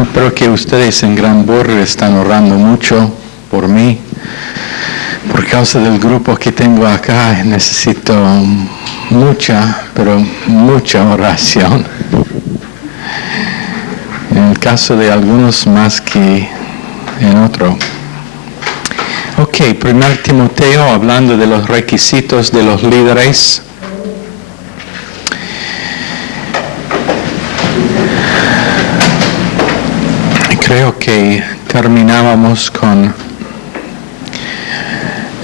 Espero que ustedes en Granbury están orando mucho por mí. Por causa del grupo que tengo acá, necesito mucha oración. En el caso de algunos más que en otro. Ok, 1 Timoteo, hablando de los requisitos de los líderes. Creo que terminábamos con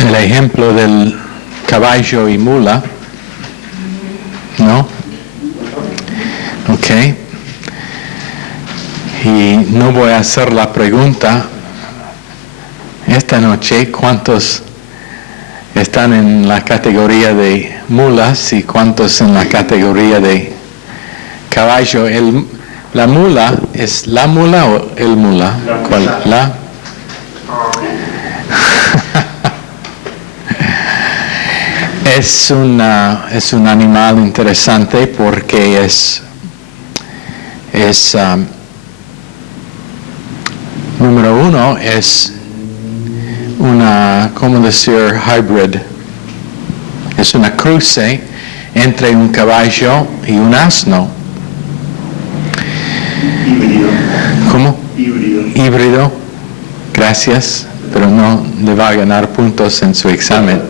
el ejemplo del caballo y mula, ¿no? Ok. Y no voy a hacer la pregunta esta noche, ¿cuántos están en la categoría de mulas y cuántos en la categoría de caballo? ¿La mula es la mula o el mula? ¿Cuál? ¿La? Es un animal interesante porque es número uno, es ¿cómo decir? Hybrid. Es una cruce entre un caballo y un asno. Híbrido. ¿Cómo? Híbrido. Híbrido. Gracias, pero no le va a ganar puntos en su examen.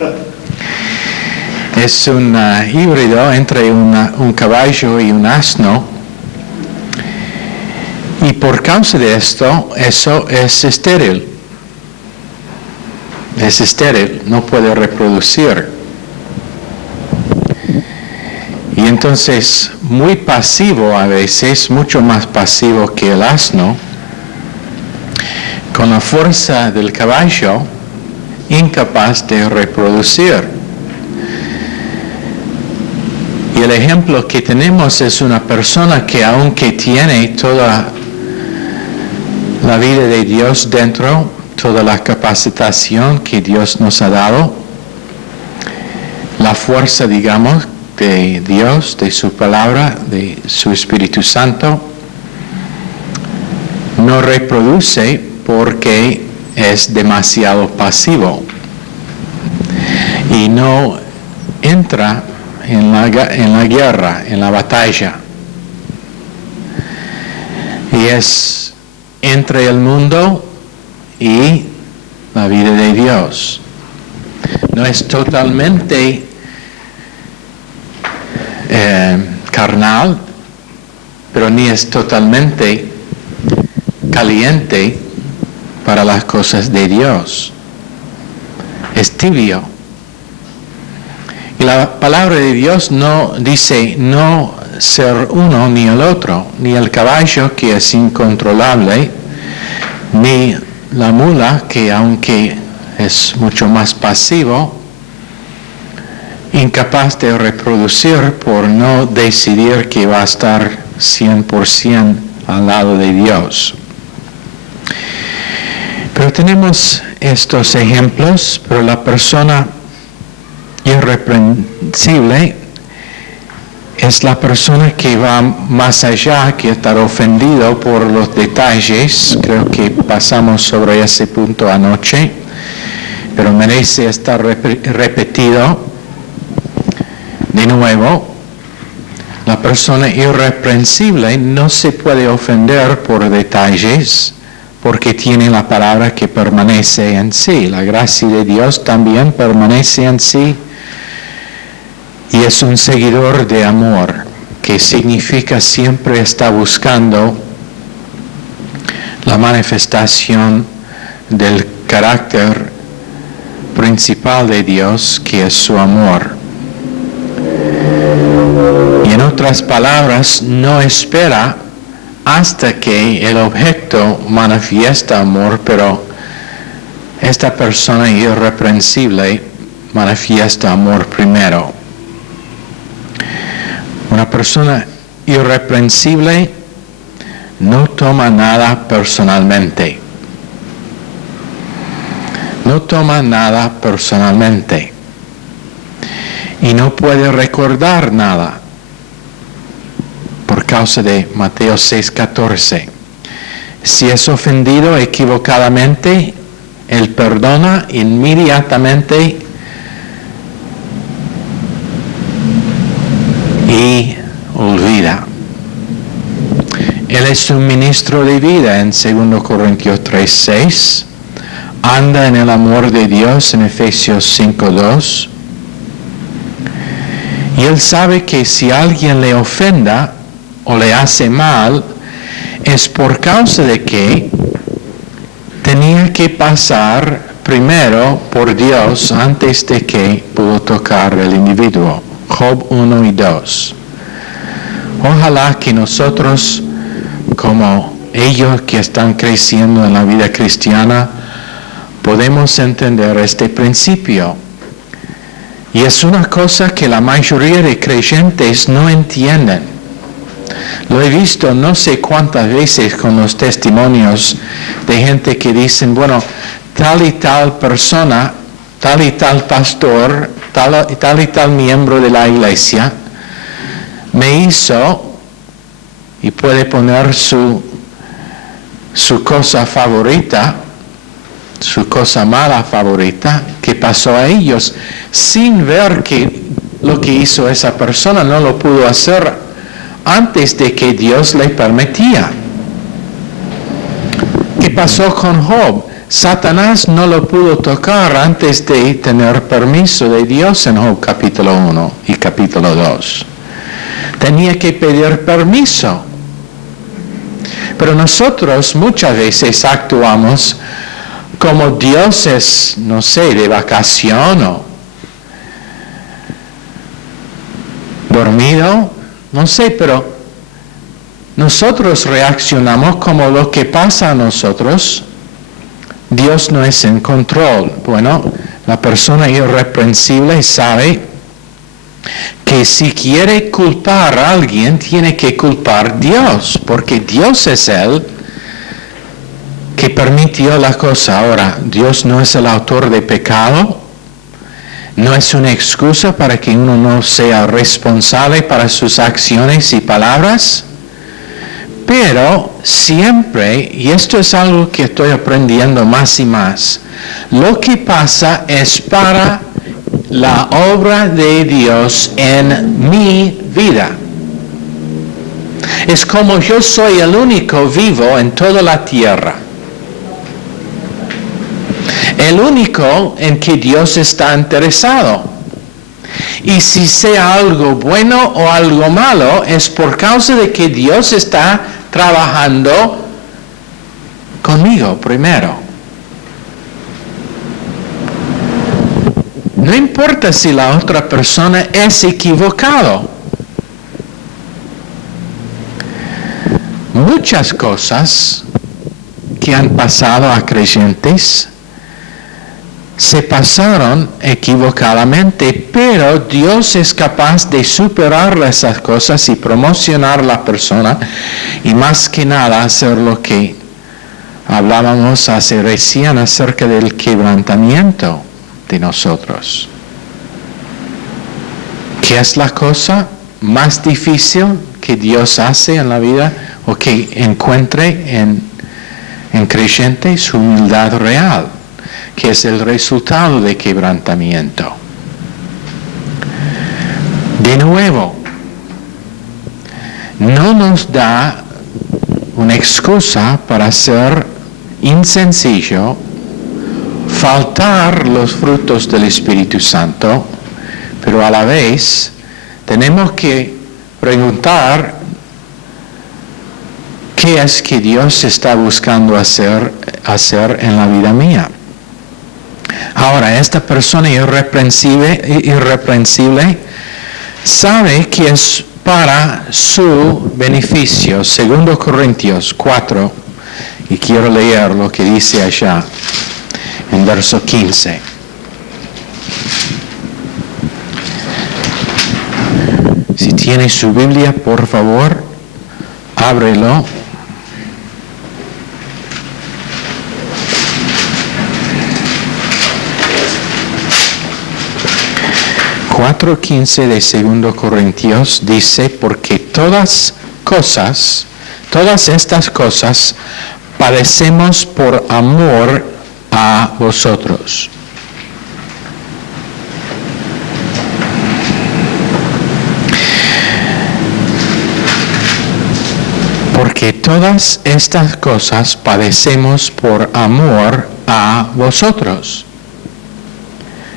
Es un híbrido entre un caballo y un asno. Y por causa de esto, eso es estéril. Es estéril, no puede reproducir. Y entonces, muy pasivo a veces, mucho más pasivo que el asno, con la fuerza del caballo, incapaz de reproducir. Y el ejemplo que tenemos es una persona que aunque tiene toda la vida de Dios dentro, toda la capacitación que Dios nos ha dado, la fuerza, digamos, de Dios, de su palabra, de su Espíritu Santo, no reproduce porque es demasiado pasivo y no entra en la guerra, en la batalla. Y es entre el mundo y la vida de Dios. No es totalmente carnal, pero ni es totalmente caliente para las cosas de Dios. Es tibio. Y la palabra de Dios no dice no ser uno ni el otro, ni el caballo que es incontrolable, ni la mula que aunque es mucho más pasivo, incapaz de reproducir por no decidir que va a estar 100% al lado de Dios. Pero tenemos estos ejemplos, pero la persona irreprensible es la persona que va más allá que estar ofendido por los detalles. Creo que pasamos sobre ese punto anoche, pero merece estar repetido de nuevo. La persona irreprensible no se puede ofender por detalles porque tiene la palabra que permanece en sí. La gracia de Dios también permanece en sí. Y es un seguidor de amor, que significa siempre está buscando la manifestación del carácter principal de Dios, que es su amor. Y en otras palabras, no espera hasta que el objeto manifiesta amor, pero esta persona irreprensible manifiesta amor primero. Una persona irreprensible no toma nada personalmente. No toma nada personalmente. Y no puede recordar nada. por causa de Mateo 6:14. Si es ofendido equivocadamente, Él perdona inmediatamente y olvida. Él es un ministro de vida en 2 Corintios 3:6. Anda en el amor de Dios en Efesios 5:2. Y Él sabe que si alguien le ofenda o le hace mal, es por causa de que tenía que pasar primero por Dios antes de que pudo tocar el individuo. Job 1 y 2. Ojalá que nosotros, como ellos que están creciendo en la vida cristiana, podemos entender este principio. Y es una cosa que la mayoría de creyentes no entienden. Lo he visto no sé cuántas veces con los testimonios de gente que dicen, bueno, tal y tal persona, tal y tal pastor, tal y tal miembro de la iglesia, me hizo, y puede poner su cosa favorita, su cosa mala favorita, que pasó a ellos, sin ver que lo que hizo esa persona no lo pudo hacer antes de que Dios le permitía. ¿Qué pasó con Job? Satanás no lo pudo tocar antes de tener permiso de Dios en Job capítulo 1 y capítulo 2. Tenía que pedir permiso. Pero nosotros muchas veces actuamos como dioses, no sé, de vacación o dormido, no sé, pero nosotros reaccionamos como lo que pasa a nosotros. Dios no es en control. Bueno, la persona irreprensible sabe que si quiere culpar a alguien, tiene que culpar a Dios, porque Dios es Él que permitió la cosa. Ahora, Dios no es el autor de pecado, no es una excusa para que uno no sea responsable para sus acciones y palabras, pero siempre, y esto es algo que estoy aprendiendo más y más, lo que pasa es para la obra de Dios en mi vida. Es como yo soy el único vivo en toda la tierra. El único en que Dios está interesado. Y si sea algo bueno o algo malo, es por causa de que Dios está trabajando conmigo primero. No importa si la otra persona es equivocado. Muchas cosas que han pasado a creyentes se pasaron equivocadamente, pero Dios es capaz de superar esas cosas y promocionar a la persona, y más que nada hacer lo que hablábamos hace recién acerca del quebrantamiento de nosotros. ¿Qué es la cosa más difícil que Dios hace en la vida o que encuentre en creyentes? Su humildad real, que es el resultado de quebrantamiento. De nuevo, no nos da una excusa para ser insencillo, faltar los frutos del Espíritu Santo, pero a la vez tenemos que preguntar qué es que Dios está buscando hacer en la vida mía. Ahora, esta persona irreprensible sabe que es para su beneficio. 2 Corintios 4, y quiero leer lo que dice allá en verso 15. Si tiene su Biblia, por favor, ábrelo. 4:15 de 2 Corintios dice, porque todas cosas, todas estas cosas, padecemos por amor a vosotros. Porque todas estas cosas padecemos por amor a vosotros.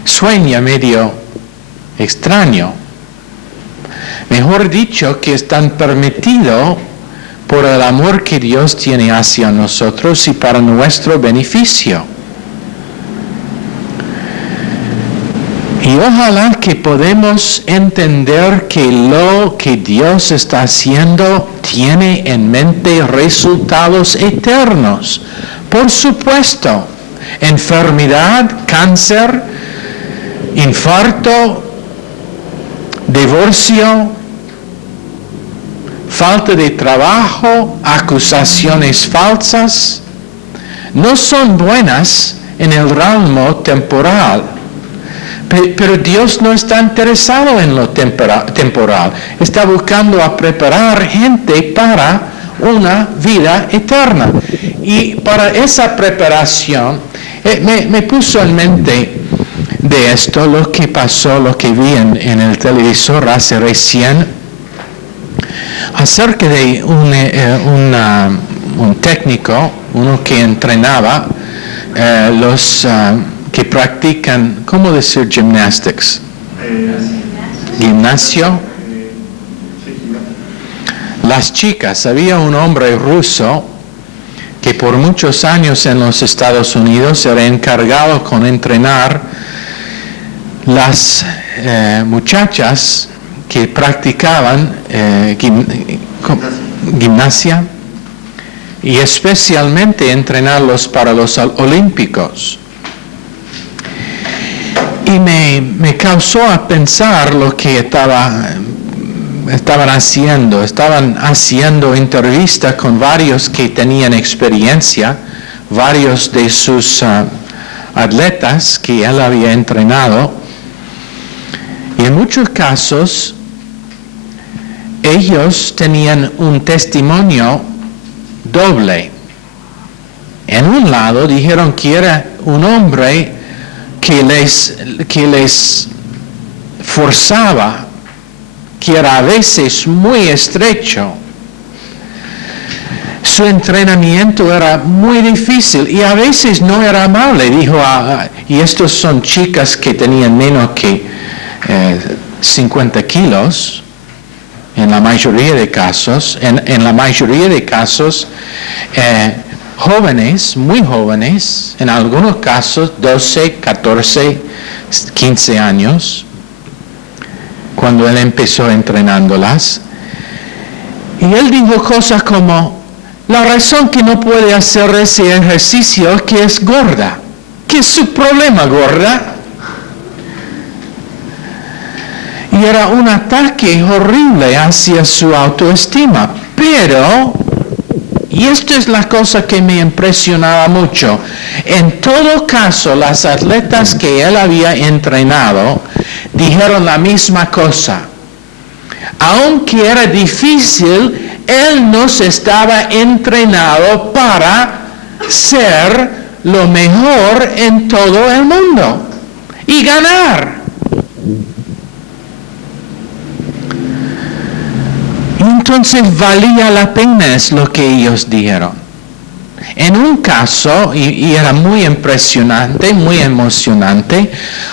Sueña medio extraño. Mejor dicho, que están permitidos por el amor que Dios tiene hacia nosotros y para nuestro beneficio. Y ojalá que podamos entender que lo que Dios está haciendo tiene en mente resultados eternos. Por supuesto, enfermedad, cáncer, infarto, divorcio, falta de trabajo, acusaciones falsas, no son buenas en el ramo temporal. Pero Dios no está interesado en lo temporal. Está buscando a preparar gente para una vida eterna. Y para esa preparación, me puso en mente de esto lo que pasó, lo que vi en el televisor hace recién, acerca de un técnico, uno que entrenaba los que practican, ¿cómo decir gymnastics? Gimnasio. Las chicas, había un hombre ruso que por muchos años en los Estados Unidos era encargado con entrenar las muchachas que practicaban gimnasia y especialmente entrenarlos para los olímpicos. Y me causó a pensar lo que estaban haciendo entrevistas con varios que tenían experiencia, varios de sus atletas que él había entrenado. Y en muchos casos, ellos tenían un testimonio doble. En un lado dijeron que era un hombre que les forzaba, que era a veces muy estrecho. Su entrenamiento era muy difícil y a veces no era amable. Dijo, y estos son chicas que tenían menos que 50 kilos, en la mayoría de casos, en la mayoría de casos, jóvenes, muy jóvenes, en algunos casos 12, 14, 15 años, cuando él empezó entrenándolas. Y él dijo cosas como, la razón que no puede hacer ese ejercicio es que es gorda. ¿Qué es su problema, gorda? Y era un ataque horrible hacia su autoestima. Pero, y esto es la cosa que me impresionaba mucho, en todo caso, las atletas que él había entrenado dijeron la misma cosa. Aunque era difícil, él nos estaba entrenado para ser lo mejor en todo el mundo y ganar. Y entonces valía la pena, es lo que ellos dijeron. En un caso, y era muy impresionante, muy emocionante,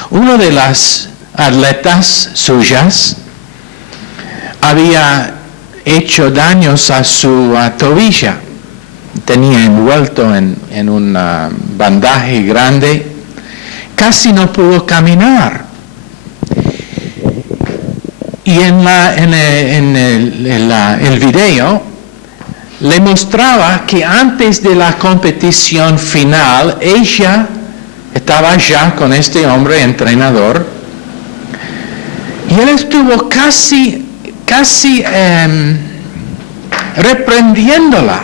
uno de las atletas suyas había hecho daños a su tobilla. Tenía envuelto en un bandaje grande. Casi no pudo caminar. Y en el video le mostraba que antes de la competición final, ella estaba ya con este hombre entrenador. Y él estuvo casi reprendiéndola,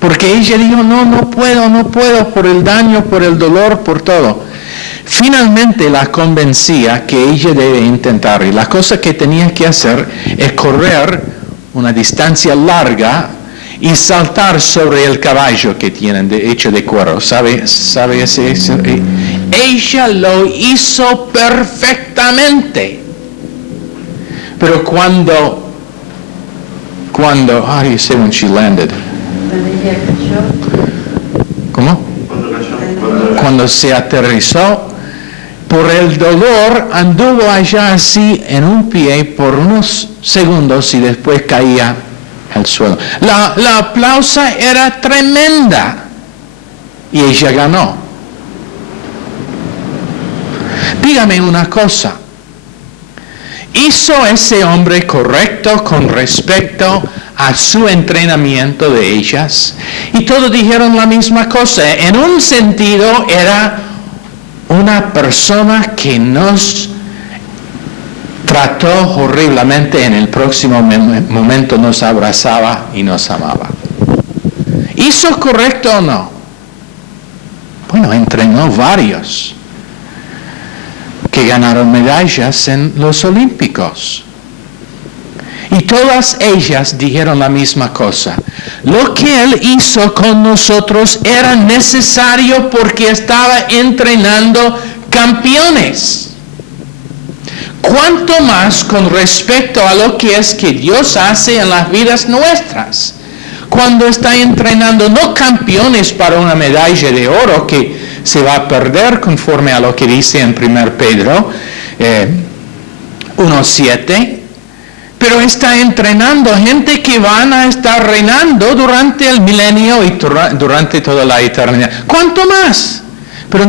porque ella dijo, no puedo, por el daño, por el dolor, por todo. Finalmente la convencía que ella debe intentar, y la cosa que tenía que hacer es correr una distancia larga y saltar sobre el caballo que tienen hecho de cuero. ¿Sabe ese? Ella lo hizo perfectamente. Pero cuando how do you say when she landed? ¿Cómo? Cuando se aterrizó, por el dolor anduvo allá así en un pie por unos segundos y después caía al suelo. La aplausa era tremenda y ella ganó. Dígame una cosa. ¿Hizo ese hombre correcto con respecto a su entrenamiento de ellas? Y todos dijeron la misma cosa. En un sentido era una persona que nos trató horriblemente, en el próximo momento nos abrazaba y nos amaba. ¿Hizo correcto o no? Bueno, entrenó varios que ganaron medallas en los Olímpicos. Y todas ellas dijeron la misma cosa. Lo que él hizo con nosotros era necesario porque estaba entrenando campeones. ¿Cuánto más con respecto a lo que es que Dios hace en las vidas nuestras? Cuando está entrenando no campeones para una medalla de oro que se va a perder conforme a lo que dice en 1 Pedro 1:7, pero está entrenando gente que van a estar reinando durante el milenio y durante toda la eternidad. ¿Cuánto más? Pero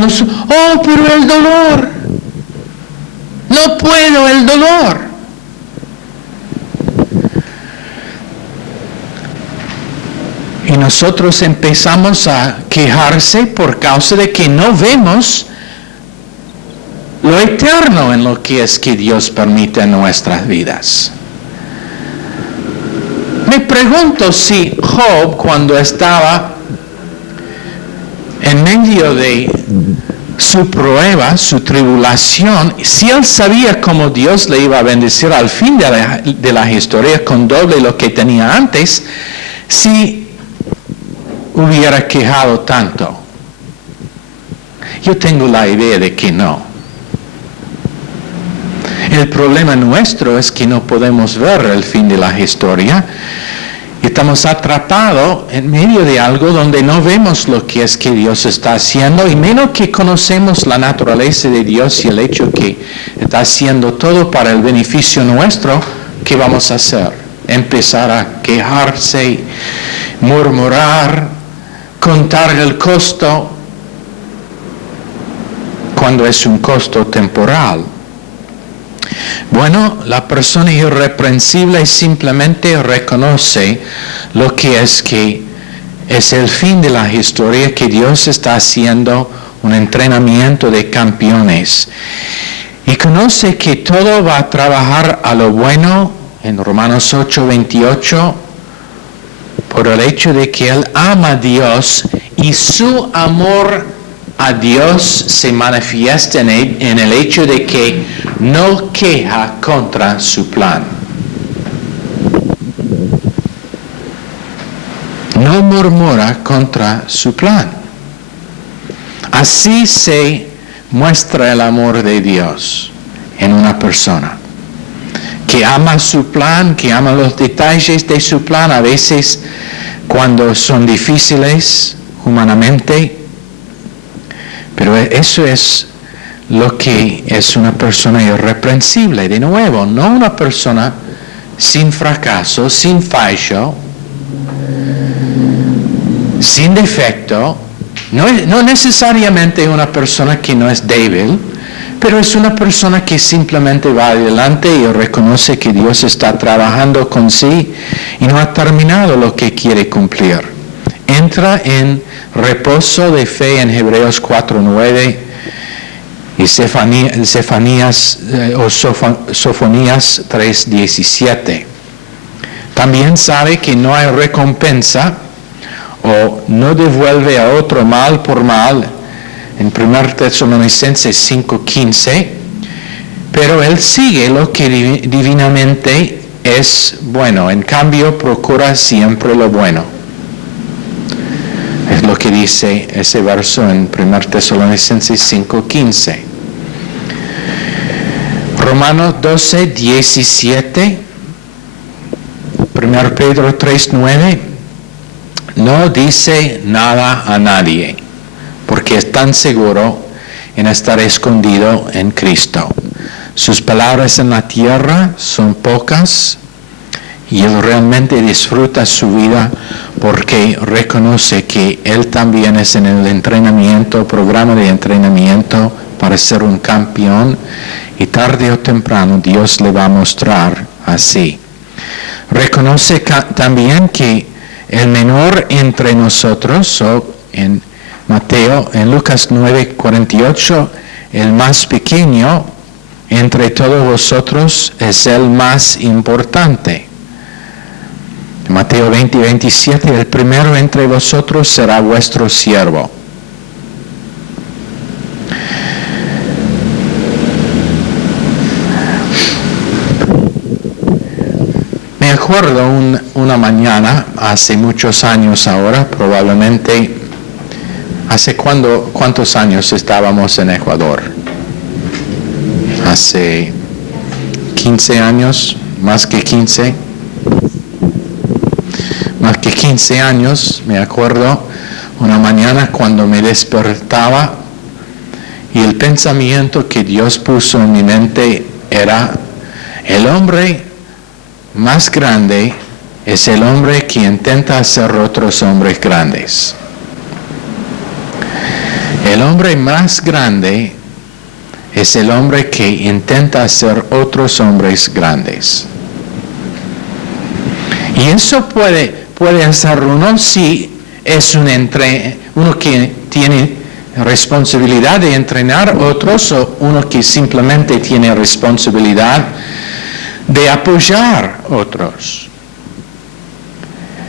pero el dolor. No puedo, el dolor. Y nosotros empezamos a quejarse por causa de que no vemos lo eterno en lo que es que Dios permite en nuestras vidas. Me pregunto si Job, cuando estaba en medio de su prueba, su tribulación, si él sabía cómo Dios le iba a bendecir al fin de la historia con doble lo que tenía antes, si hubiera quejado tanto. Yo tengo la idea de que no. El problema nuestro es que no podemos ver el fin de la historia. Estamos atrapados en medio de algo donde no vemos lo que es que Dios está haciendo, y menos que conocemos la naturaleza de Dios y el hecho que está haciendo todo para el beneficio nuestro. ¿Qué vamos a hacer? Empezar a quejarse, murmurar, contar el costo, cuando es un costo temporal. Bueno, la persona irreprensible simplemente reconoce lo que es el fin de la historia, que Dios está haciendo un entrenamiento de campeones. Y conoce que todo va a trabajar a lo bueno, en Romanos 8:28, por el hecho de que él ama a Dios y su amor a Dios se manifiesta en el hecho de que no queja contra su plan. No murmura contra su plan. Así se muestra el amor de Dios en una persona que ama su plan, que ama los detalles de su plan, a veces cuando son difíciles humanamente. Pero eso es lo que es una persona irreprensible. De nuevo, no una persona sin fracaso, sin fallo, sin defecto. No necesariamente una persona que no es débil, pero es una persona que simplemente va adelante y reconoce que Dios está trabajando con sí y no ha terminado lo que quiere cumplir. Entra en reposo de fe en Hebreos 4:9 y Sofonías 3:17. También sabe que no hay recompensa o no devuelve a otro mal por mal en 1 Tesalonicenses 5:15, pero él sigue lo que divinamente es bueno, en cambio procura siempre lo bueno. Es lo que dice ese verso en 1 Tesalonicenses 5:15. Romanos 12:17, 1 Pedro 3:9, no dice nada a nadie, porque es tan seguro en estar escondido en Cristo. Sus palabras en la tierra son pocas y él realmente disfruta su vida porque reconoce que él también es en el entrenamiento, programa de entrenamiento para ser un campeón, y tarde o temprano Dios le va a mostrar así. Reconoce también que el menor entre nosotros, o en Lucas 9:48, el más pequeño entre todos vosotros es el más importante. Mateo 20:27, el primero entre vosotros será vuestro siervo. Me acuerdo una mañana, hace muchos años ahora, probablemente, ¿cuántos años estábamos en Ecuador? Hace 15 años, más que 15 años, me acuerdo una mañana cuando me despertaba y el pensamiento que Dios puso en mi mente era: el hombre más grande es el hombre que intenta hacer otros hombres grandes. El hombre más grande es el hombre que intenta hacer otros hombres grandes. Y eso puede hacer uno si es uno que tiene responsabilidad de entrenar otros, o uno que simplemente tiene responsabilidad de apoyar otros.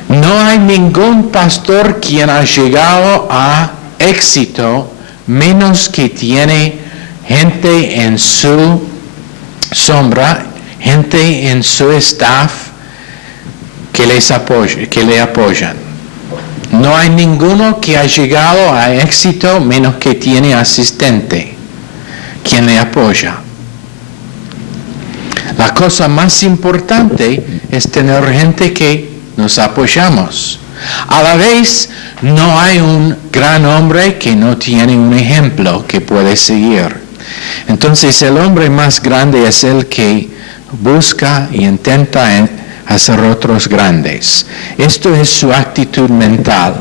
No hay ningún pastor quien ha llegado a éxito menos que tiene gente en su sombra, gente en su staff que le apoyan. No hay ninguno que ha llegado a éxito menos que tiene asistente quien le apoya. La cosa más importante es tener gente que nos apoyamos. A la vez, no hay un gran hombre que no tiene un ejemplo que puede seguir. Entonces, el hombre más grande es el que busca y intenta hacer otros grandes. Esto es su actitud mental.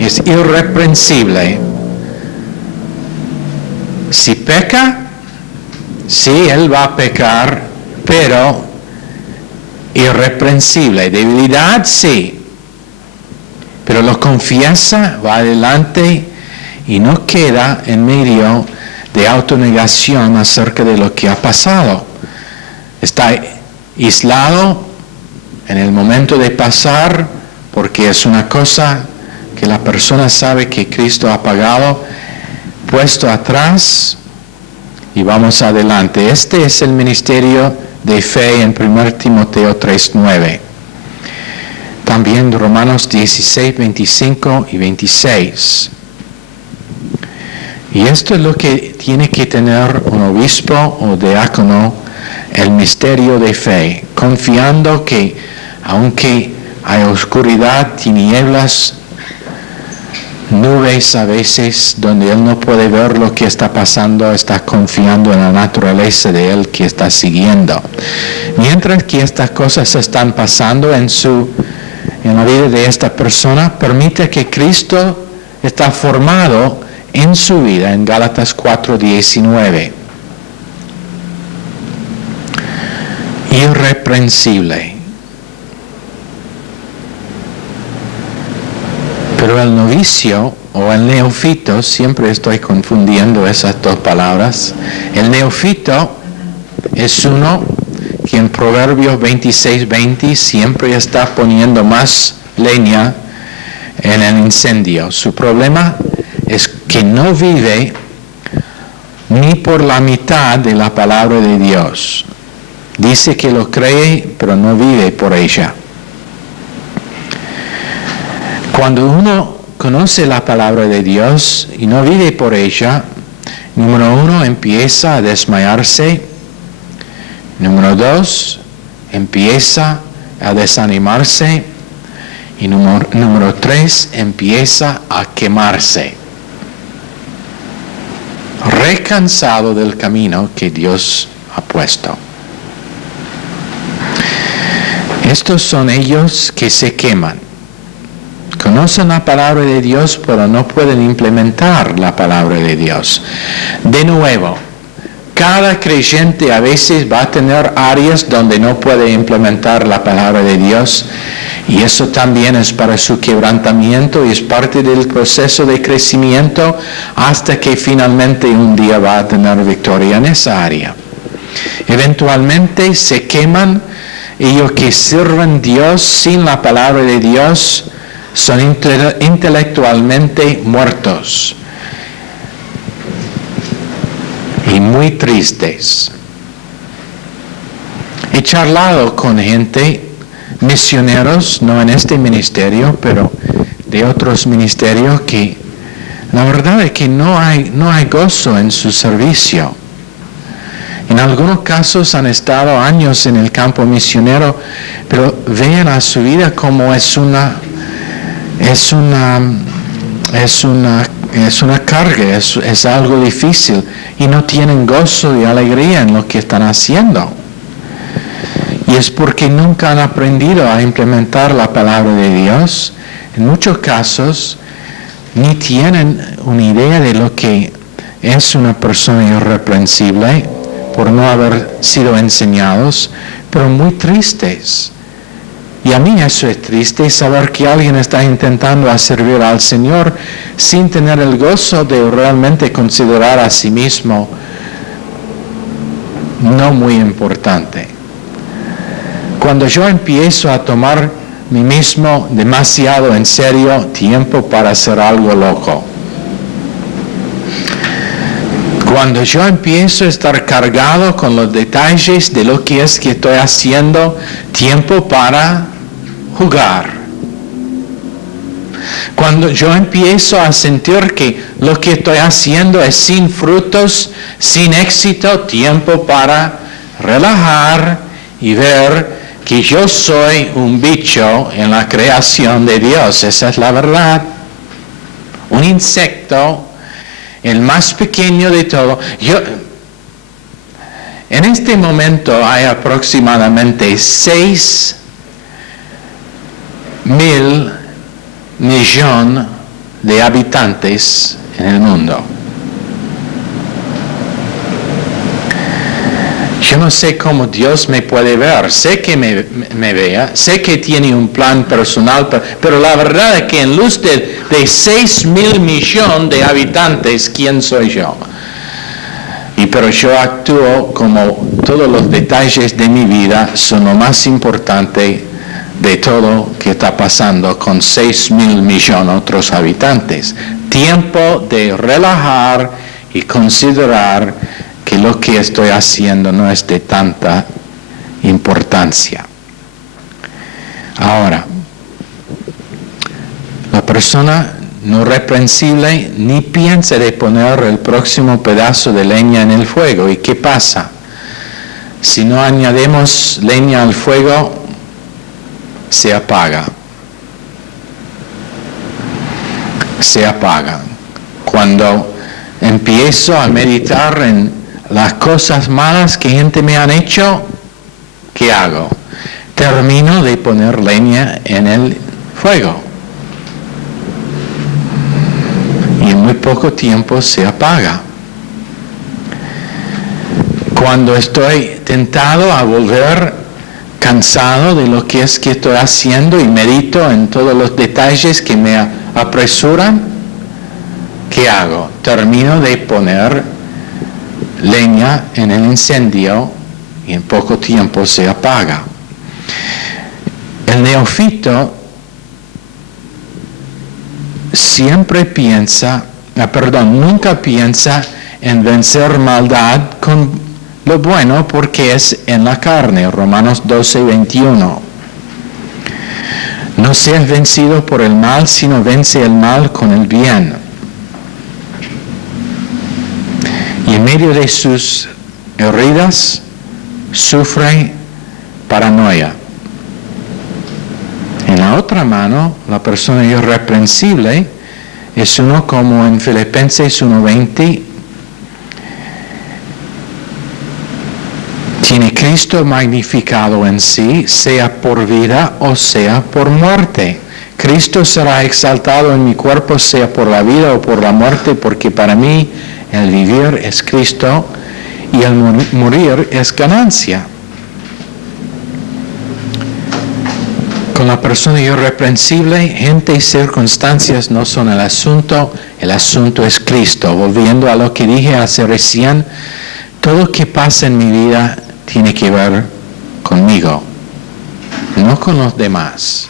Es irreprensible. Si peca, sí, él va a pecar, pero irreprensible. Debilidad, sí. Pero lo confiesa, va adelante y no queda en medio de autonegación acerca de lo que ha pasado. Está aislado en el momento de pasar, porque es una cosa que la persona sabe que Cristo ha pagado, puesto atrás y vamos adelante. Este es el ministerio de fe en 1 Timoteo 3:9. También Romanos 16, 25 y 26. Y esto es lo que tiene que tener un obispo o diácono, el misterio de fe, confiando que aunque hay oscuridad, tinieblas, nubes a veces donde él no puede ver lo que está pasando, está confiando en la naturaleza de él que está siguiendo. Mientras que estas cosas están pasando en la vida de esta persona, permite que Cristo está formado en su vida, en Gálatas 4:19. Irreprensible. Pero el novicio o el neófito, siempre estoy confundiendo esas dos palabras. El neófito es uno que en Proverbios 26:20 siempre está poniendo más leña en el incendio. Su problema es que no vive ni por la mitad de la palabra de Dios. Dice que lo cree, pero no vive por ella. Cuando uno conoce la palabra de Dios y no vive por ella, número 1, empieza a desmayarse. Número 2, empieza a desanimarse. Y número 3, empieza a quemarse. Recansado del camino que Dios ha puesto. Estos son ellos que se queman. Conocen la palabra de Dios, pero no pueden implementar la palabra de Dios. De nuevo, cada creyente a veces va a tener áreas donde no puede implementar la palabra de Dios, y eso también es para su quebrantamiento y es parte del proceso de crecimiento hasta que finalmente un día va a tener victoria en esa área. Eventualmente se queman. Ellos que sirven a Dios sin la palabra de Dios son intelectualmente muertos y muy tristes. He charlado con gente, misioneros, no en este ministerio, pero de otros ministerios, que la verdad es que no hay gozo en su servicio. En algunos casos han estado años en el campo misionero, pero ven a su vida como es una carga, es algo difícil, y no tienen gozo y alegría en lo que están haciendo. Y es porque nunca han aprendido a implementar la palabra de Dios. En muchos casos ni tienen una idea de lo que es una persona irreprensible por no haber sido enseñados, pero muy tristes. Y a mí eso es triste, saber que alguien está intentando a servir al Señor sin tener el gozo de realmente considerar a sí mismo no muy importante. Cuando yo empiezo a tomar mí mismo demasiado en serio, tiempo para hacer algo loco. Cuando yo empiezo a estar cargado con los detalles de lo que es que estoy haciendo, tiempo para jugar. Cuando yo empiezo a sentir que lo que estoy haciendo es sin frutos, sin éxito, tiempo para relajar y ver que yo soy un bicho en la creación de Dios. Esa es la verdad. Un insecto, el más pequeño de todo. En este momento hay aproximadamente 6.000 millones de habitantes en el mundo. Yo no sé cómo Dios me puede ver, sé que me vea, sé que tiene un plan personal, pero la verdad es que en luz de 6.000 millones de habitantes, ¿quién soy yo? Pero yo actúo como todos los detalles de mi vida son lo más importante de todo que está pasando con 6.000 millones de otros habitantes. Tiempo de relajar y considerar que lo que estoy haciendo no es de tanta importancia. Ahora, la persona no reprensible ni piensa de poner el próximo pedazo de leña en el fuego. ¿Y qué pasa? Si no añadimos leña al fuego, se apaga. Se apaga. Cuando empiezo a meditar en las cosas malas que gente me han hecho, ¿qué hago? Termino de poner leña en el fuego. Y en muy poco tiempo se apaga. Cuando estoy tentado a volver cansado de lo que es que estoy haciendo y medito en todos los detalles que me apresuran, ¿qué hago? Termino de poner leña en el incendio y en poco tiempo se apaga. El neófito siempre nunca piensa en vencer maldad con lo bueno porque es en la carne, Romanos 12:21. No seas vencido por el mal, sino vence el mal con el bien. Y en medio de sus heridas sufre paranoia. En la otra mano, la persona irreprensible es uno como en Filipenses 1:20, tiene Cristo magnificado en sí, sea por vida o sea por muerte. Cristo será exaltado en mi cuerpo, sea por la vida o por la muerte, porque para mí el vivir es Cristo y el morir es ganancia. Con la persona irreprensible, gente y circunstancias no son el asunto es Cristo. Volviendo a lo que dije hace recién, todo lo que pasa en mi vida tiene que ver conmigo, no con los demás.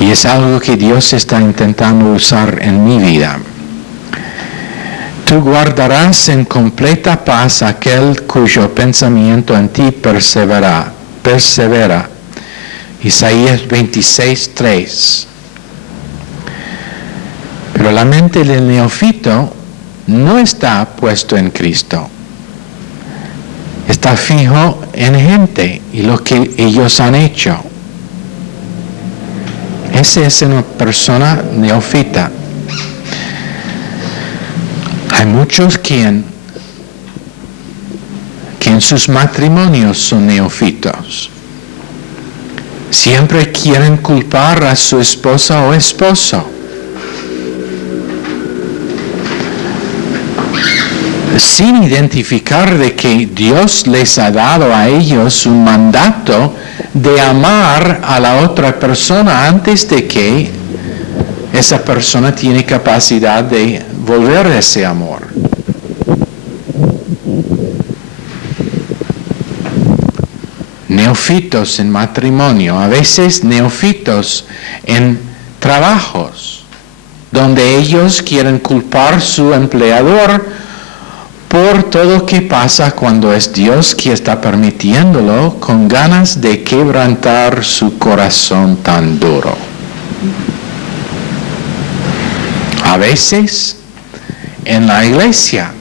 Y es algo que Dios está intentando usar en mi vida. Tú guardarás en completa paz aquel cuyo pensamiento en ti persevera. Isaías 26:3. Pero la mente del neófito no está puesto en Cristo. Está fijo en gente y lo que ellos han hecho. Esa es una persona neófita. Hay muchos que en sus matrimonios son neófitos. Siempre quieren culpar a su esposa o esposo. Sin identificar de que Dios les ha dado a ellos un mandato de amar a la otra persona antes de que esa persona tiene capacidad de volver ese amor. Neófitos en matrimonio, a veces neófitos en trabajos, donde ellos quieren culpar a su empleador por todo lo que pasa cuando es Dios que está permitiéndolo, con ganas de quebrantar su corazón tan duro. A veces en la iglesia.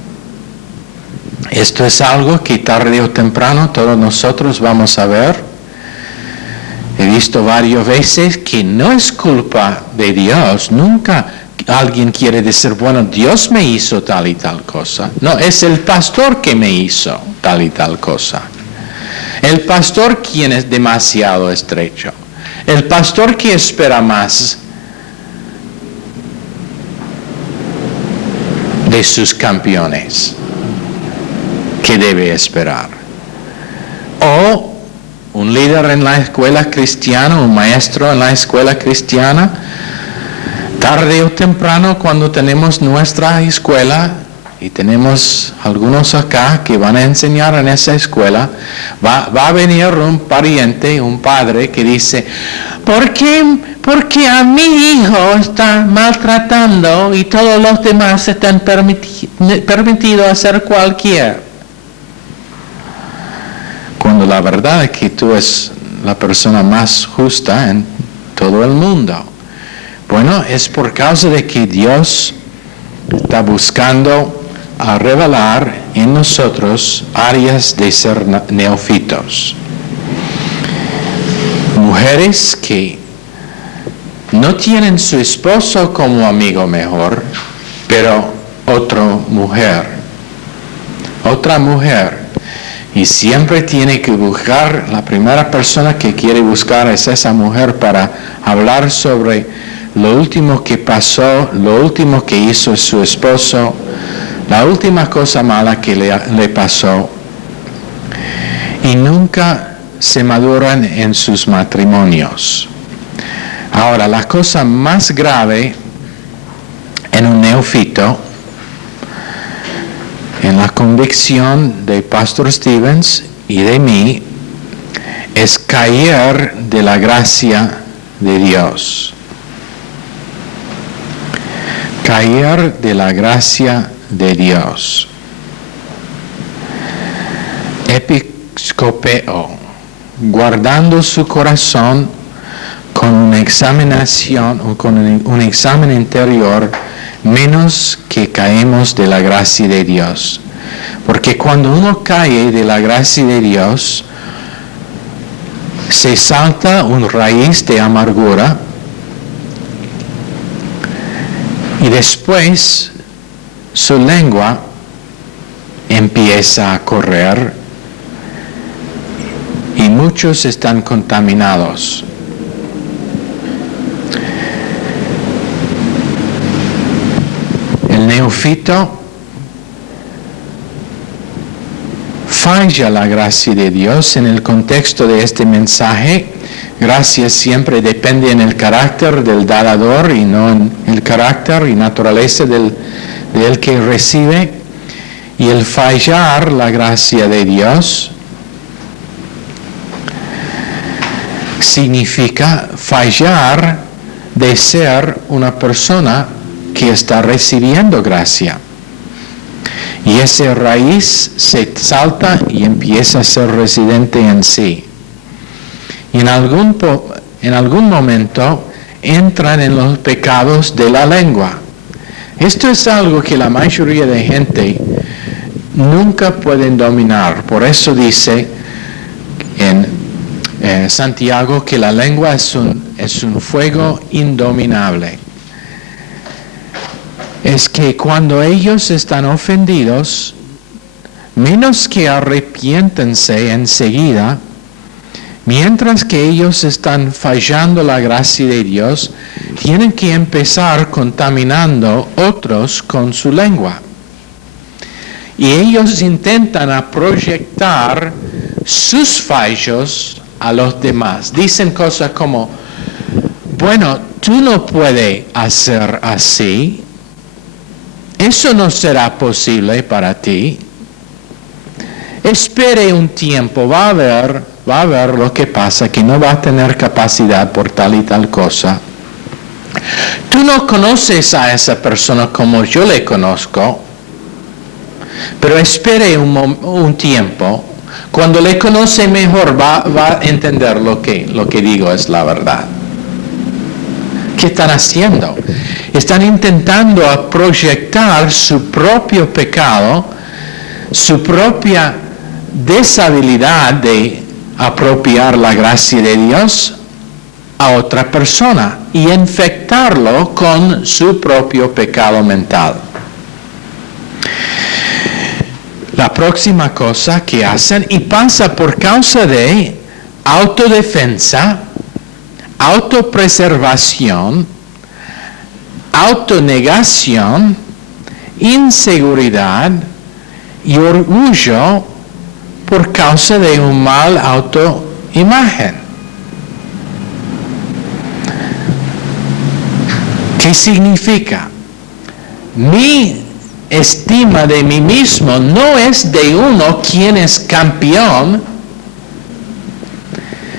Esto es algo que tarde o temprano todos nosotros vamos a ver. He visto varias veces que no es culpa de Dios. Nunca alguien quiere decir, bueno, Dios me hizo tal y tal cosa. No, es el pastor que me hizo tal y tal cosa. El pastor quien es demasiado estrecho. El pastor que espera más de sus campeones que debe esperar. O un líder en la escuela cristiana, un maestro en la escuela cristiana, tarde o temprano cuando tenemos nuestra escuela, y tenemos algunos acá que van a enseñar en esa escuela, va a venir un pariente, un padre que dice, ¿por qué a mi hijo está maltratando y todos los demás están permitidos hacer cualquier? Cuando la verdad es que tú eres la persona más justa en todo el mundo. Bueno, es por causa de que Dios está buscando a revelar en nosotros áreas de ser neófitos. Mujeres que no tienen su esposo como amigo mejor, pero otra mujer, y siempre tiene que buscar, la primera persona que quiere buscar es esa mujer para hablar sobre lo último que pasó, lo último que hizo su esposo, la última cosa mala que le pasó, y nunca se maduran en sus matrimonios. Ahora, la cosa más grave en un neófito, en la convicción de Pastor Stevens y de mí, es caer de la gracia de Dios. Caer de la gracia de Dios. scopeo, guardando su corazón con una examinación o con un examen interior, menos que caemos de la gracia de Dios. Porque cuando uno cae de la gracia de Dios, se salta una raíz de amargura y después su lengua empieza a correr y muchos están contaminados. El neófito falla la gracia de Dios. En el contexto de este mensaje, gracia siempre depende en el carácter del dador y no en el carácter y naturaleza del que recibe. Y el fallar la gracia de Dios significa fallar de ser una persona que está recibiendo gracia. Y esa raíz se salta y empieza a ser residente en sí. Y en algún momento entran en los pecados de la lengua. Esto es algo que la mayoría de gente nunca pueden dominar. Por eso dice en Santiago que la lengua es un fuego indominable. Es que cuando ellos están ofendidos, menos que arrepiéntense enseguida, mientras que ellos están fallando la gracia de Dios, tienen que empezar contaminando otros con su lengua. Y ellos intentan proyectar sus fallos a los demás. Dicen cosas como, bueno, tú no puedes hacer así. Eso no será posible para ti. Espere un tiempo, va a ver lo que pasa, que no va a tener capacidad por tal y tal cosa. Tú no conoces a esa persona como yo le conozco, pero espere un tiempo. Cuando le conoce mejor va a entender lo que digo es la verdad. ¿Qué están haciendo? Están intentando proyectar su propio pecado, su propia deshabilidad de apropiar la gracia de Dios a otra persona y infectarlo con su propio pecado mental. La próxima cosa que hacen, y pasa por causa de autodefensa, autopreservación, autonegación, inseguridad y orgullo por causa de un mal autoimagen. ¿Qué significa? Mi estima de mí mismo no es de uno quien es campeón.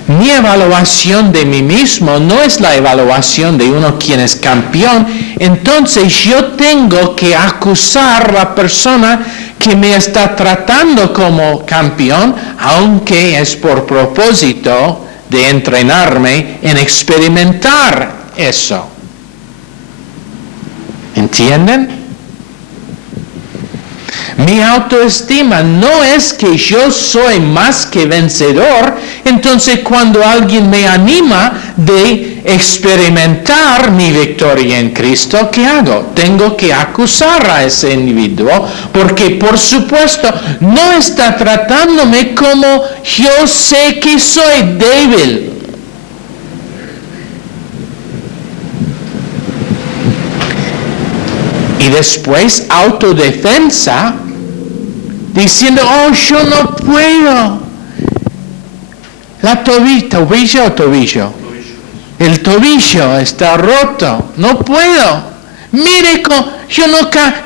Mi evaluación de mí mismo no es la evaluación de uno quien es campeón. Entonces yo tengo que acusar a la persona que me está tratando como campeón, aunque es por propósito de entrenarme en experimentar eso. ¿Entienden? Mi autoestima no es que yo soy más que vencedor. Entonces cuando alguien me anima de experimentar mi victoria en Cristo, ¿qué hago? Tengo que acusar a ese individuo porque por supuesto no está tratándome como yo sé que soy débil. Y después autodefensa, diciendo, oh, yo no puedo. ¿Tobillo o tobillo? El tobillo está roto, no puedo. Mire, yo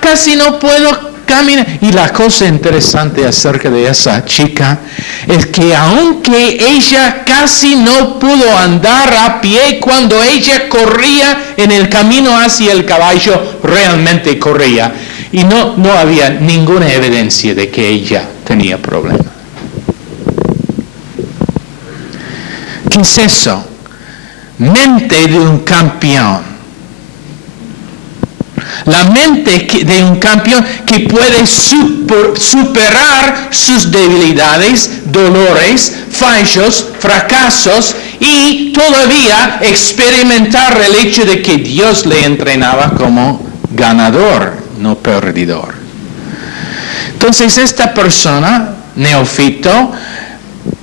casi no puedo caminar. Y la cosa interesante acerca de esa chica es que aunque ella casi no pudo andar a pie, cuando ella corría en el camino hacia el caballo, realmente corría. Y no había ninguna evidencia de que ella tenía problemas. ¿Qué es eso? Mente de un campeón. La mente de un campeón que puede superar sus debilidades, dolores, fallos, fracasos y todavía experimentar el hecho de que Dios le entrenaba como ganador, no perdedor. Entonces esta persona, neófito,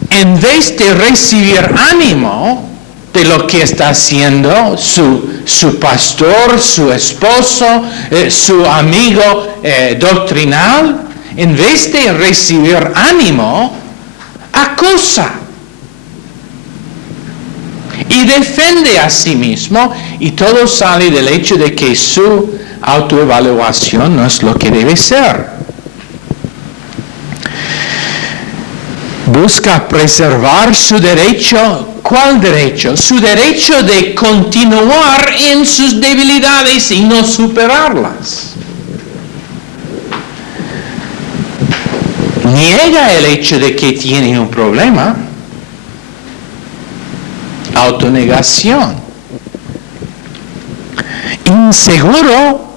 en vez de recibir ánimo de lo que está haciendo su pastor, su esposo, su amigo doctrinal, en vez de recibir ánimo, acusa y defiende a sí mismo, y todo sale del hecho de que su autoevaluación no es lo que debe ser. Busca preservar su derecho. ¿Cuál derecho? Su derecho de continuar en sus debilidades y no superarlas. Niega el hecho de que tiene un problema. Autonegación. Inseguro.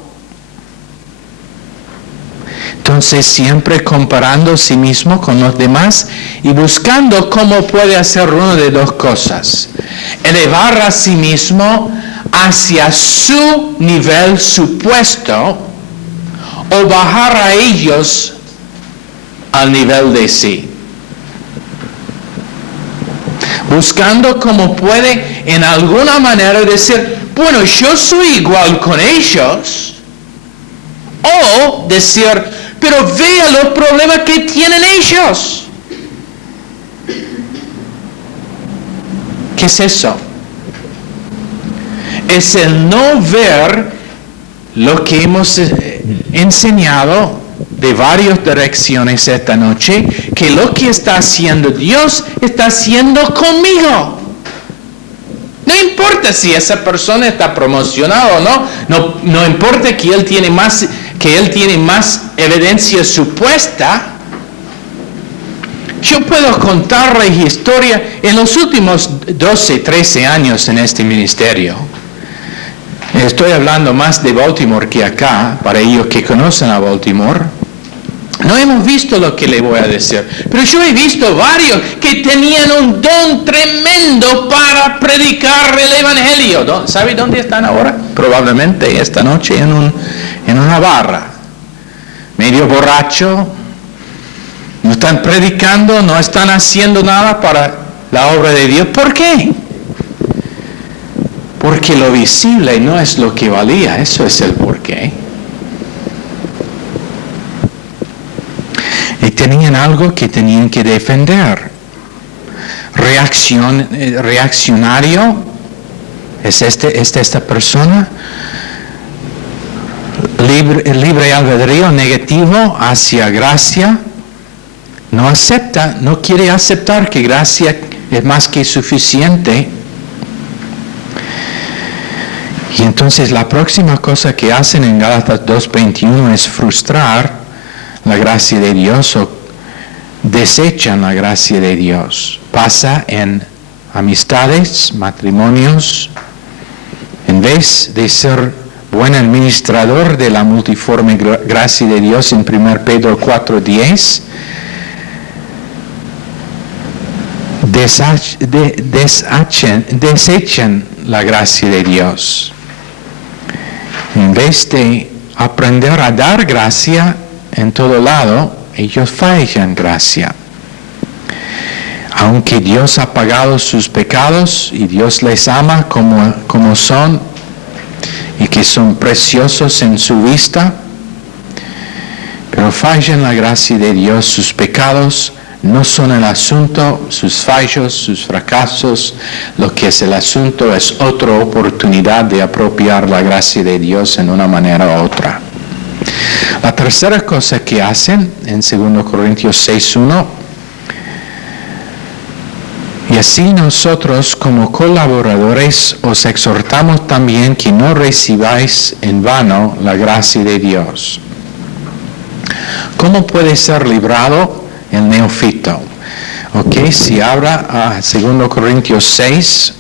Entonces siempre comparando a sí mismo con los demás y buscando cómo puede hacer una de dos cosas. Elevar a sí mismo hacia su nivel supuesto o bajar a ellos al nivel de sí. Buscando cómo puede en alguna manera decir, bueno, yo soy igual con ellos. O decir, pero vea los problemas que tienen ellos. ¿Qué es eso? Es el no ver lo que hemos enseñado de varias direcciones esta noche, que lo que está haciendo Dios está haciendo conmigo. No importa si esa persona está promocionada o no importa que él tiene más evidencia supuesta. Yo puedo contarles historia en los últimos 12, 13 años en este ministerio. Estoy hablando más de Baltimore que acá, para ellos que conocen a Baltimore. No hemos visto lo que le voy a decir, pero yo he visto varios que tenían un don tremendo para predicar el evangelio. ¿Sabe dónde están ahora? Probablemente esta noche en una barra, medio borracho. No están predicando, no están haciendo nada para la obra de Dios. ¿Por qué? Porque lo visible no es lo que valía. Eso es el porqué. Y tenían algo que tenían que defender. Reaccionario es esta persona. Libre albedrío negativo hacia gracia. No acepta, no quiere aceptar que gracia es más que suficiente. Y entonces la próxima cosa que hacen en Gálatas 2:21 es frustrar la gracia de Dios o desechan la gracia de Dios. Pasa en amistades, matrimonios. En vez de ser buen administrador de la multiforme gracia de Dios en 1 Pedro 4:10, desechan la gracia de Dios. En vez de aprender a dar gracia en todo lado, ellos fallan gracia. Aunque Dios ha pagado sus pecados y Dios les ama como son y que son preciosos en su vista, pero fallan la gracia de Dios. Sus pecados no son el asunto, sus fallos, sus fracasos. Lo que es el asunto es otra oportunidad de apropiar la gracia de Dios en una manera u otra. La tercera cosa que hacen en 2 Corintios 6:1, y así nosotros como colaboradores os exhortamos también que no recibáis en vano la gracia de Dios. ¿Cómo puede ser librado el neófito? Ok, si abra a 2 Corintios 6,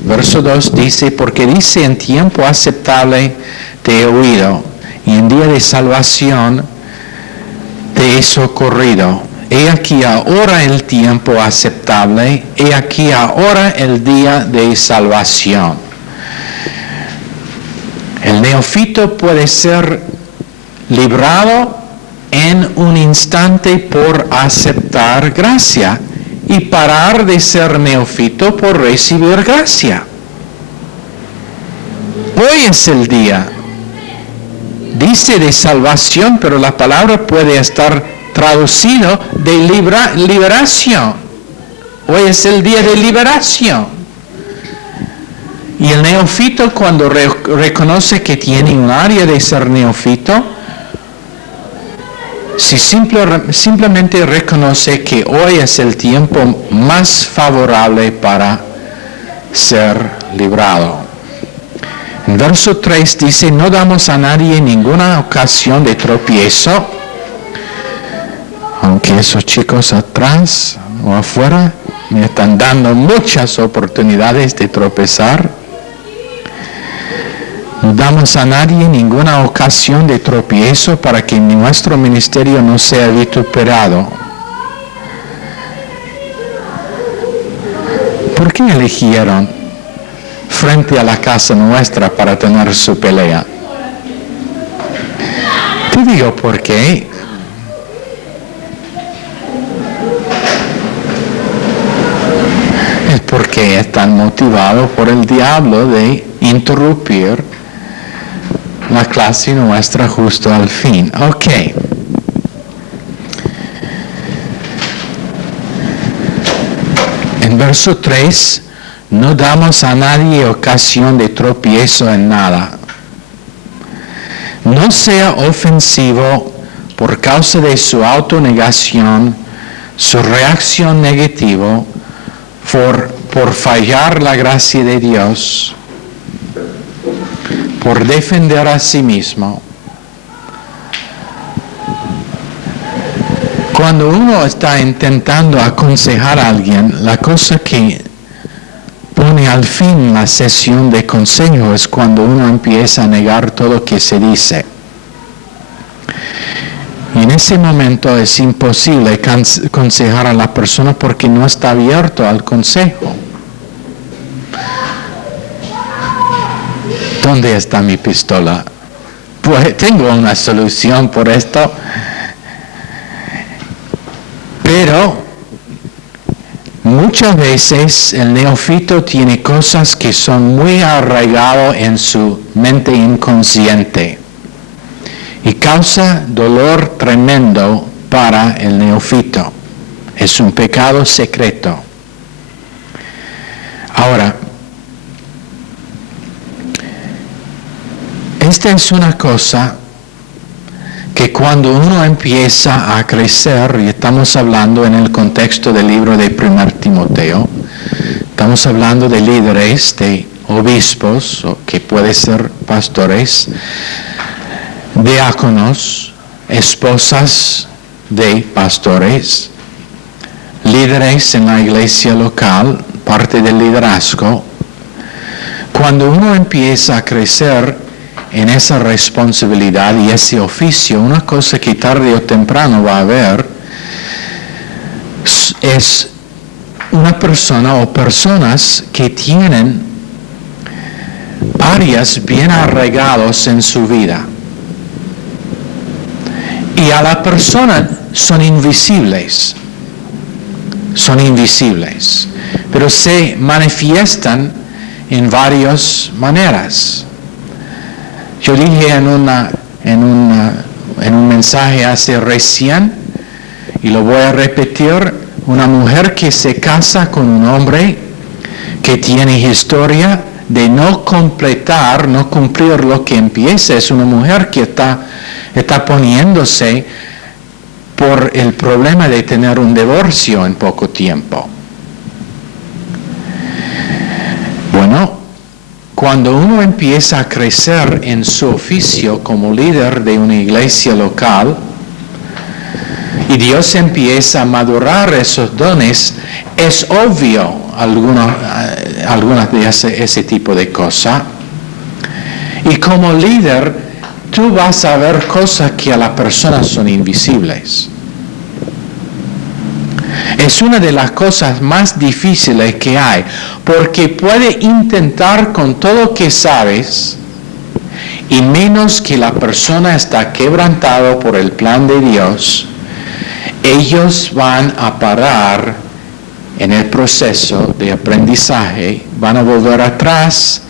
verso 2 dice, porque dice, en tiempo aceptable te he oído, y en día de salvación te he socorrido. He aquí ahora el tiempo aceptable, he aquí ahora el día de salvación. El neófito puede ser librado en un instante por aceptar gracia y parar de ser neófito por recibir gracia. Hoy es el día. Dice de salvación, pero la palabra puede estar traducido de liberación. Hoy es el día de liberación. Y el neófito, cuando reconoce que tiene un área de ser neófito, si simplemente reconoce que hoy es el tiempo más favorable para ser librado. En verso 3 dice, no damos a nadie ninguna ocasión de tropiezo, aunque esos chicos atrás o afuera me están dando muchas oportunidades de tropezar. No damos a nadie ninguna ocasión de tropiezo para que nuestro ministerio no sea vituperado. ¿Por qué eligieron frente a la casa nuestra para tener su pelea? Te digo por qué. Es porque están motivados por el diablo de interrumpir la clase nuestra justo al fin. Ok. En verso 3, no damos a nadie ocasión de tropiezo en nada. No sea ofensivo por causa de su autonegación, su reacción negativa, por fallar la gracia de Dios, por defender a sí mismo. Cuando uno está intentando aconsejar a alguien, la cosa que pone al fin la sesión de consejo es cuando uno empieza a negar todo lo que se dice. Y en ese momento es imposible aconsejar a la persona porque no está abierto al consejo. ¿Dónde está mi pistola? Pues tengo una solución por esto. Pero muchas veces el neófito tiene cosas que son muy arraigadas en su mente inconsciente y causa dolor tremendo para el neófito. Es un pecado secreto. Ahora, esta es una cosa que cuando uno empieza a crecer, y estamos hablando en el contexto del libro de 1 Timoteo, estamos hablando de líderes, de obispos, o que pueden ser pastores, diáconos, esposas de pastores, líderes en la iglesia local, parte del liderazgo. Cuando uno empieza a crecer en esa responsabilidad y ese oficio, una cosa que tarde o temprano va a haber es una persona o personas que tienen áreas bien arraigadas en su vida. Y a la persona son invisibles, pero se manifiestan en varias maneras. Yo dije en un mensaje hace recién, y lo voy a repetir, una mujer que se casa con un hombre que tiene historia de no cumplir lo que empieza, es una mujer que está poniéndose por el problema de tener un divorcio en poco tiempo. Bueno, cuando uno empieza a crecer en su oficio como líder de una iglesia local, y Dios empieza a madurar esos dones, es obvio algunas de ese tipo de cosas. Y como líder, tú vas a ver cosas que a las personas son invisibles. Es una de las cosas más difíciles que hay, porque puede intentar con todo lo que sabes, y menos que la persona está quebrantado por el plan de Dios, ellos van a parar en el proceso de aprendizaje, van a volver atrás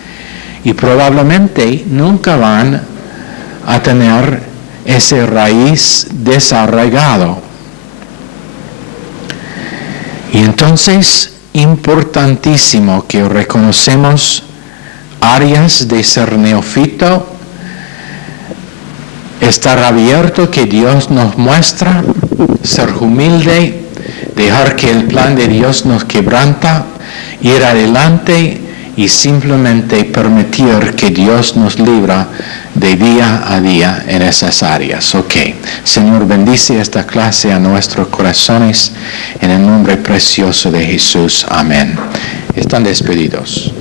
y probablemente nunca van a tener ese raíz desarraigado. Y entonces, importantísimo que reconocemos áreas de ser neófito, estar abierto que Dios nos muestra, ser humilde, dejar que el plan de Dios nos quebranta, ir adelante y simplemente permitir que Dios nos libra de día a día en esas áreas. Ok, Señor, bendice esta clase a nuestros corazones en el nombre precioso de Jesús. Amén. Están despedidos.